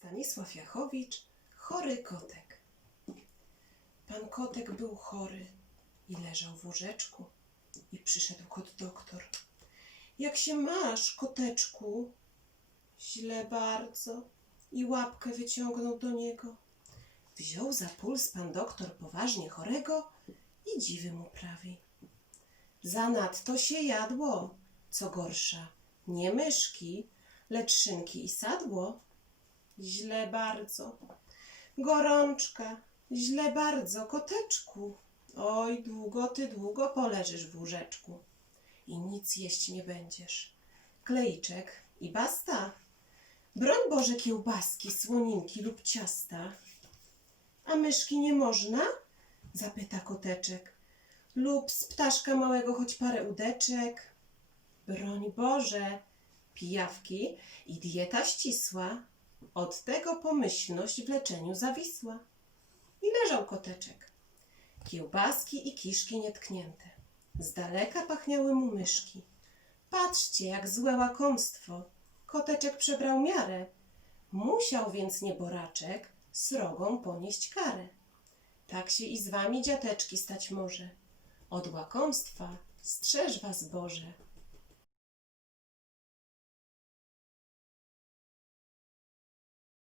Stanisław Jachowicz, chory kotek. Pan kotek był chory i leżał w łóżeczku. I przyszedł kot doktor. Jak się masz, koteczku? Źle bardzo. I łapkę wyciągnął do niego. Wziął za puls pan doktor poważnie chorego i dziwy mu prawi. Zanadto się jadło, co gorsza, nie myszki, lecz szynki i sadło. Źle bardzo. Gorączka, źle bardzo, koteczku. Oj, długo ty długo poleżysz w łóżeczku i nic jeść nie będziesz. Klejczek i basta. Broń Boże kiełbaski, słoninki lub ciasta. A myszki nie można? Zapyta koteczek. Lub z ptaszka małego choć parę udeczek. Broń Boże, pijawki i dieta ścisła. Od tego pomyślność w leczeniu zawisła. I leżał koteczek. Kiełbaski i kiszki nietknięte. Z daleka pachniały mu myszki. Patrzcie, jak złe łakomstwo. Koteczek przebrał miarę. Musiał więc nieboraczek srogą ponieść karę. Tak się i z wami, dziateczki, stać może. Od łakomstwa strzeż was Boże.